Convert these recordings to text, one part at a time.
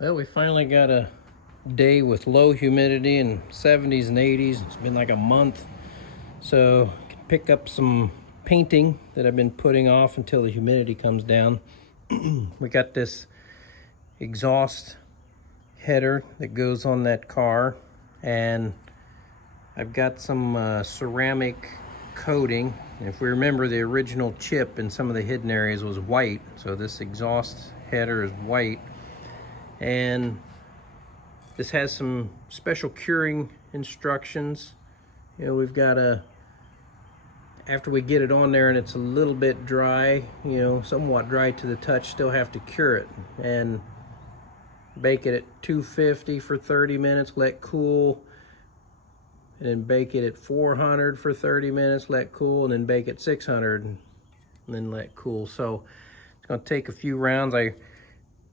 Well, we finally got a day with low humidity and 70s and 80s. It's been like a month. So I can pick up some painting that I've been putting off until the humidity comes down. We got this exhaust header that goes on that car, and I've got some ceramic coating. If we remember, the original chip in some of the hidden areas was white, so this exhaust header is white. And this has some special curing instructions. You know, we've got after we get it on there and it's a little bit dry, you know, somewhat dry to the touch, still have to cure it and bake it at 250 for 30 minutes, let cool, and then bake it at 400 for 30 minutes, let cool, and then bake at 600 and then let cool. So it's gonna take a few rounds. I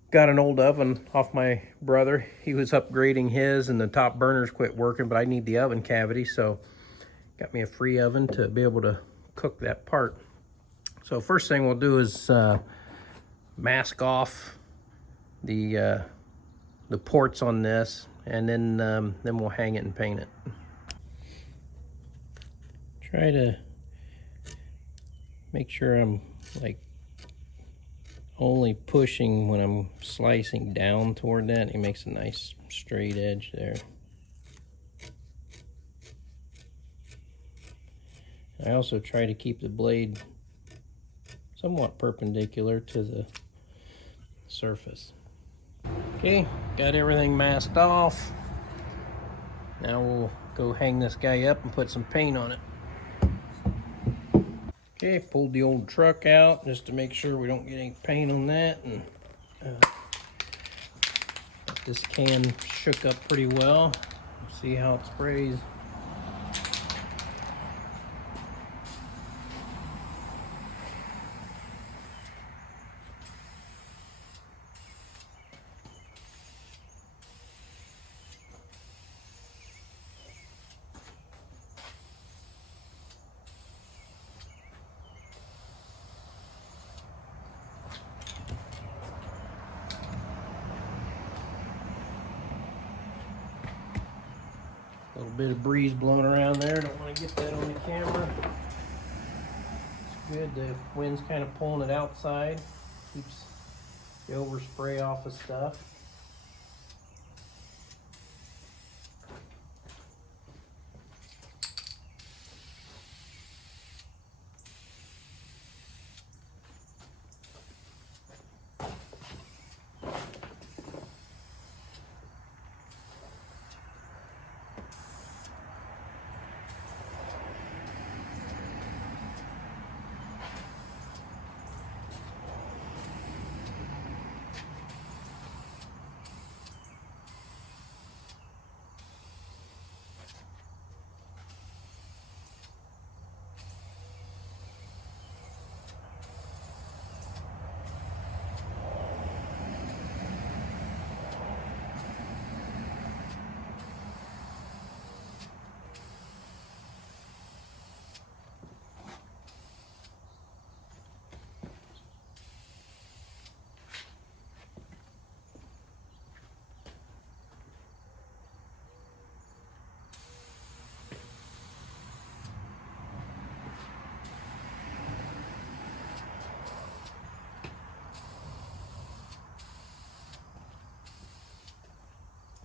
got an old oven off my brother. He was upgrading his and the top burners quit working, but I need the oven cavity, so got me a free oven to be able to cook that part. So first thing we'll do is mask off the ports on this, and then we'll hang it and paint it. Try to make sure I'm like only pushing when I'm slicing down toward that. It makes a nice straight edge there. I also try to keep the blade somewhat perpendicular to the surface. Okay, got everything masked off. Now we'll go hang this guy up and put some paint on it. Okay, pulled the old truck out just to make sure we don't get any paint on that, and got this can shook up pretty well. See how it sprays. A little bit of breeze blowing around there. Don't want to get that on the camera. It's good. The wind's kind of pulling it outside. Keeps the overspray off of stuff.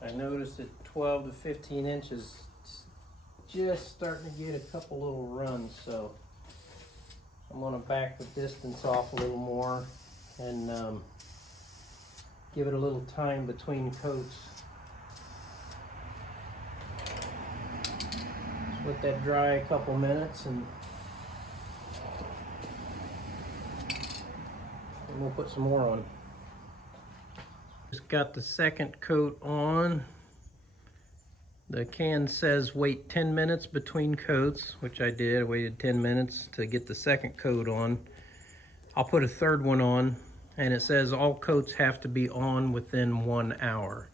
I noticed at 12 to 15 inches, it's just starting to get a couple little runs, so I'm going to back the distance off a little more and give it a little time between coats. Just let that dry a couple minutes, and we'll put some more on. Just got the second coat on. The can says wait 10 minutes between coats, which I did. I waited 10 minutes to get the second coat on. I'll put a third one on, and it says all coats have to be on within 1 hour.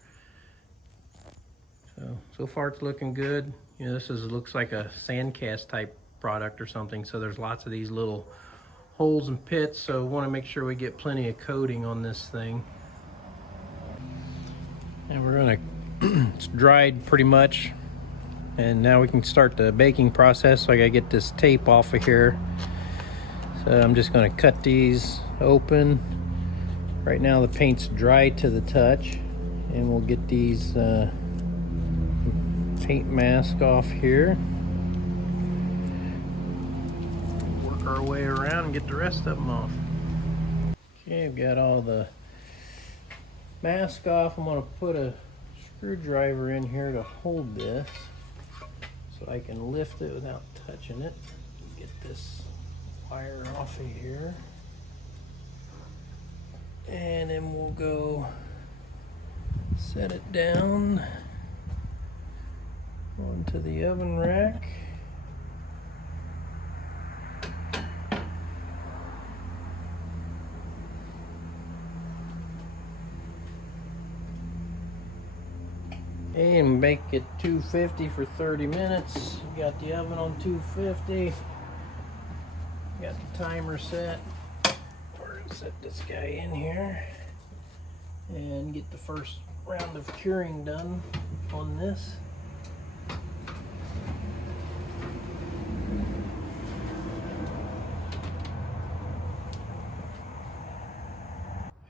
So far it's looking good. You know, this looks like a sand cast type product or something, so there's lots of these little holes and pits, so we want to make sure we get plenty of coating on this thing. And we're gonna, it's dried pretty much. And now we can start the baking process. So I gotta get this tape off of here. So I'm just gonna cut these open. Right now the paint's dry to the touch. And we'll get these paint mask off here. Work our way around and get the rest of them off. Okay, I've got all the mask off. I'm gonna put a screwdriver in here to hold this so I can lift it without touching it. Get this wire off of here. And then we'll go set it down onto the oven rack. And make it 250 for 30 minutes. Got the oven on 250. Got the timer set. We're gonna set this guy in here and get the first round of curing done on this.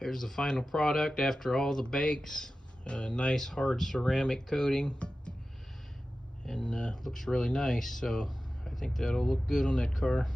Here's the final product after all the bakes. A nice hard ceramic coating, and looks really nice, so I think that'll look good on that car.